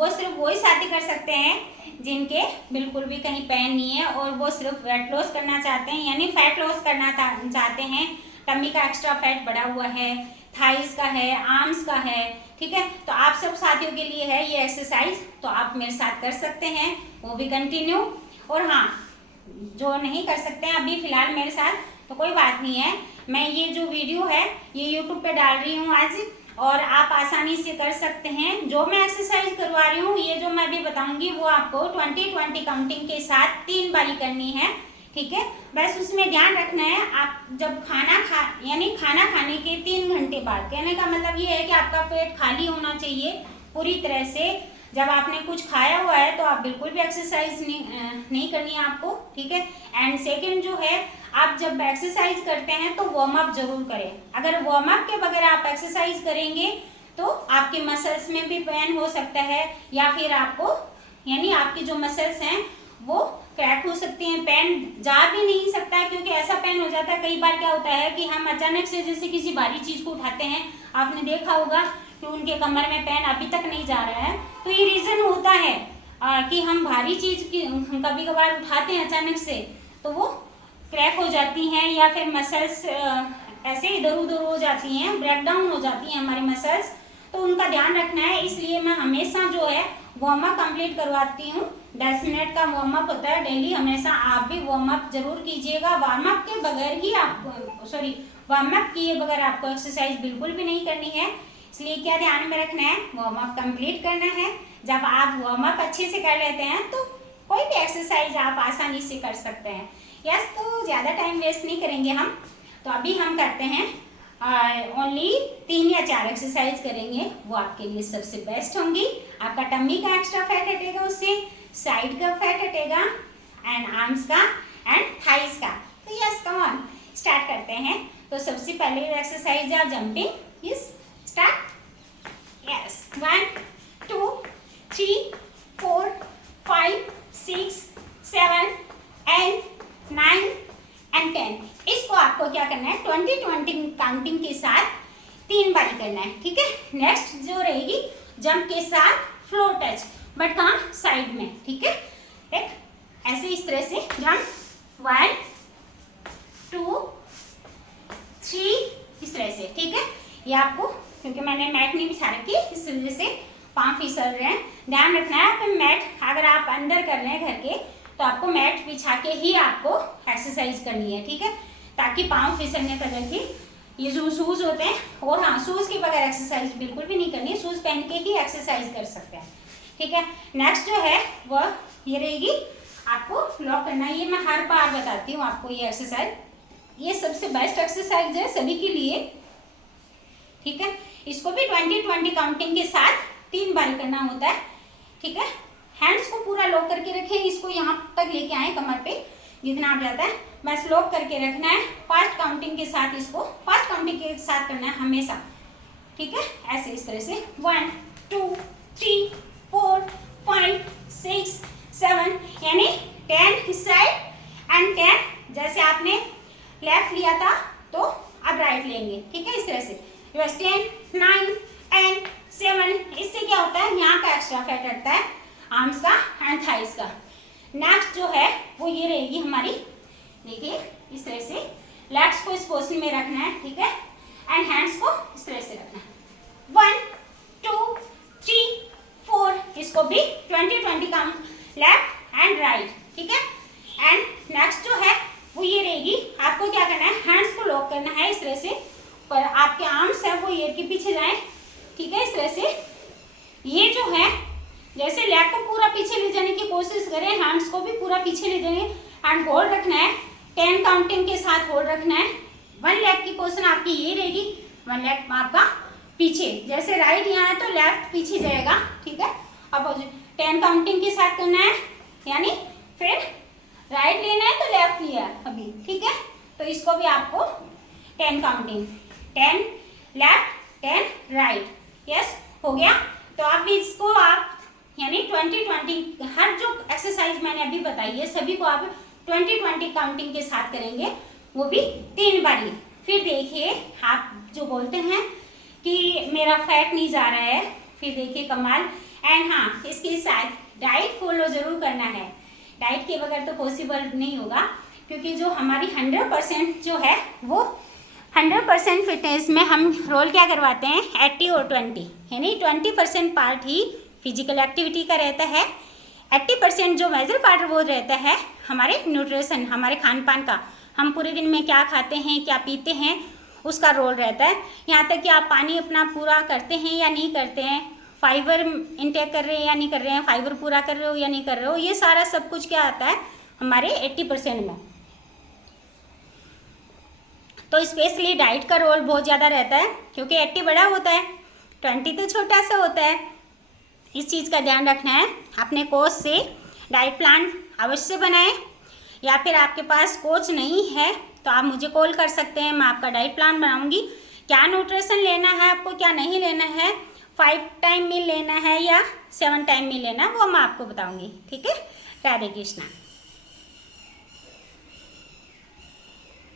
वो सिर्फ वही साथी कर सकते हैं जिनके बिल्कुल भी कहीं पेन नहीं है और वो सिर्फ वेट लॉस करना चाहते हैं, यानी फैट लॉस करना चाहते हैं। टमी का एक्स्ट्रा फैट बढ़ा हुआ है, थाइस का है, आर्म्स का है, ठीक है। तो आप सब साथियों के लिए है ये एक्सरसाइज, तो आप मेरे साथ कर सकते हैं, वो भी कंटिन्यू। और हाँ, जो नहीं कर सकते हैं अभी फिलहाल मेरे साथ, तो कोई बात नहीं है, मैं ये जो वीडियो है ये यूट्यूब पे डाल रही हूँ आज, और आप आसानी से कर सकते हैं। जो मैं एक्सरसाइज करवा रही हूँ, ये जो मैं अभी बताऊंगी वो आपको 20-20 काउंटिंग के साथ 3 बारी करनी है, ठीक है। बस उसमें ध्यान रखना है, आप जब यानी खाना खाने के 3 घंटे बाद, कहने का मतलब ये है कि आपका पेट खाली होना चाहिए पूरी तरह से। जब आपने कुछ खाया हुआ है तो आप बिल्कुल भी एक्सरसाइज नहीं करनी है आपको, ठीक है। एंड सेकेंड जो है, आप जब एक्सरसाइज करते हैं तो वार्म अप जरूर करें। अगर वार्म अप के बगैर आप एक्सरसाइज करेंगे तो आपके मसल्स में भी पेन हो सकता है, या फिर आपको यानी आपकी जो मसल्स हैं वो क्रैक हो सकती हैं, पेन जा भी नहीं सकता है, क्योंकि ऐसा पेन हो जाता है। कई बार क्या होता है कि हम अचानक से जैसे किसी भारी चीज को उठाते हैं, आपने देखा होगा कि उनके कमर में पेन अभी तक नहीं जा रहा है, तो ये रीजन होता है कि हम भारी चीज की कभी कभार उठाते हैं अचानक से, तो वो क्रैक हो जाती हैं, या फिर मसल्स ऐसे इधर उधर हो जाती हैं, ब्रेक डाउन हो जाती हैं हमारी मसल्स, तो उनका ध्यान रखना है। इसलिए मैं हमेशा जो है वार्म अप कंप्लीट करवाती हूँ। 10 मिनट का वार्म अप होता है डेली, हमेशा आप भी वार्म अप जरूर कीजिएगा। वार्म अप के बगैर ही वार्म अप किए बगैर आपको एक्सरसाइज बिल्कुल भी नहीं करनी है। इसलिए क्या ध्यान में रखना है, वार्म अप कंप्लीट करना है। जब आप वार्म अप अच्छे से कर लेते हैं तो कोई भी एक्सरसाइज आप आसानी से कर सकते हैं। यस, तो ज़्यादा टाइम वेस्ट नहीं करेंगे हम, तो अभी हम करते हैं ओनली 3 या 4 एक्सरसाइज करेंगे, वो आपके लिए सबसे बेस्ट होंगी। आपका टम्मी का एक्स्ट्रा फैट हटेगा, उससे साइड का फैट हटेगा, एंड आर्म्स का एंड थाइस का। तो यस, कम ऑन, स्टार्ट करते हैं। तो सबसे पहले एक्सरसाइज है jumping. Yes, start. Yes, 1 2 3 4 5 6 7 8 9 and 10। इसको आपको क्या करना है, 20-20 काउंटिंग के साथ 3 बारी करना है, ठीक है। नेक्स्ट जो रहेगी जंप के साथ फ्लोर टच, बट कहाँ, साइड में, ठीक है। एक ऐसे इस तरह से जंप 1 2 3 इस तरह से, ठीक है। ये आपको, क्योंकि मैंने मैट नहीं बिछा रखी, इस वजह से पाँव फिसल रहे हैं, ध्यान रखना है। आप मैट अगर आप अंदर कर रहे हैं घर के, तो आपको मैट बिछा के ही आपको एक्सरसाइज करनी है, ठीक है, ताकि पाँव फिसलने का जल्दी। ये जो शूज़ होते हैं, और हाँ, शूज़ के बगैर एक्सरसाइज बिल्कुल भी नहीं करनी है, शूज़ पहन के ही एक्सरसाइज कर सकते हैं, ठीक है। नेक्स्ट जो है वह ये रहेगी, आपको लॉक करना है। ये मैं हर बार बताती हूँ आपको, ये एक्सरसाइज ये सबसे बेस्ट एक्सरसाइज है सभी के लिए, ठीक है। इसको भी 20-20 काउंटिंग के साथ 3 बार करना होता है, ठीक है। हैंड्स को पूरा लॉक करके रखें, इसको यहाँ तक लेके आए कमर पे जितना आप जाता है, बस लॉक करके रखना है। फास्ट काउंटिंग के साथ, इसको फास्ट काउंटिंग के साथ करना है हमेशा, ठीक है। ऐसे इस तरह से 1 2 3 4 5 6 7, यानी 10 इस साइड एंड 10, जैसे आपने लेफ्ट लिया था तो अब राइट लेंगे, ठीक है, इस तरह से। 10 9 एंड 7, इससे क्या होता है, यहाँ का एक्स्ट्रा फैट हटता है, आर्म्स का एंड थाइस का। नेक्स्ट जो है वो ये रहेगी हमारी, देखिए इस तरह से लेग्स को इस पोजीशन में रखना है, ठीक है, एंड हैंड्स को इस तरह से रखना है। 1 2 3 4, इसको भी 20-20 काउंट, लेफ्ट एंड राइट, ठीक है। एंड नेक्स्ट जो है वो ये रहेगी, आपको क्या करना है, हैंड्स को लॉक करना है इस तरह से, पर आपके आर्म्स है वो ईयर के पीछे जाए, ठीक है, इस तरह से। ये जो है जैसे लेग को पूरा पीछे ले जाने की कोशिश करें, हैंड्स को भी पूरा पीछे ले जाएंगे, एंड होल्ड रखना है, 10 काउंटिंग के साथ होल्ड रखना है। 1 लेग की पोजीशन आपकी ये रहेगी, 1 लेग आपका पीछे, जैसे राइट यहाँ है तो लेफ्ट पीछे जाएगा, ठीक है, अपोजिट। 10 काउंटिंग के साथ करना है, यानी फिर राइट लेना है तो लेफ्ट लिया अभी, ठीक है। तो इसको भी आपको 10 काउंटिंग, 10 लेफ्ट 10 राइट, यस, हो गया। तो आप इसको आप यानी 20-20 हर जो एक्सरसाइज मैंने अभी बताई है सभी को आप 20-20 काउंटिंग के साथ करेंगे, वो भी 3 बारी। फिर देखिए, आप जो बोलते हैं कि मेरा फैट नहीं जा रहा है, फिर देखिए कमाल, एंड हाँ, इसके साथ डाइट फॉलो जरूर करना है। डाइट के बगैर तो पॉसिबल नहीं होगा, क्योंकि जो हमारी 100% जो है वो 100% फिटनेस में हम रोल क्या करवाते हैं, 80 और 20, यानी 20% पार्ट ही फिजिकल एक्टिविटी का रहता है, 80% जो मेजर पार्ट वो रहता है हमारे न्यूट्रिशन, हमारे खान पान का, हम पूरे दिन में क्या खाते हैं, क्या पीते हैं, उसका रोल रहता है। यहाँ तक कि आप पानी अपना पूरा करते हैं या नहीं करते हैं, फाइबर इनटेक कर रहे हैं या नहीं कर रहे हैं, फाइबर पूरा कर रहे हो या नहीं कर रहे हो, ये सारा सब कुछ क्या आता है हमारे 80% में। तो स्पेशली डाइट का रोल बहुत ज़्यादा रहता है, क्योंकि 80 बड़ा होता है, 20 तो छोटा सा होता है। इस चीज़ का ध्यान रखना है। अपने कोच से डाइट प्लान अवश्य बनाएं, या फिर आपके पास कोच नहीं है तो आप मुझे कॉल कर सकते हैं, मैं आपका डाइट प्लान बनाऊंगी। क्या न्यूट्रिशन लेना है आपको, क्या नहीं लेना है, 5 टाइम मील लेना है या 7 टाइम मील लेना है, वो मैं आपको बताऊंगी। ठीक है, राधे कृष्णा।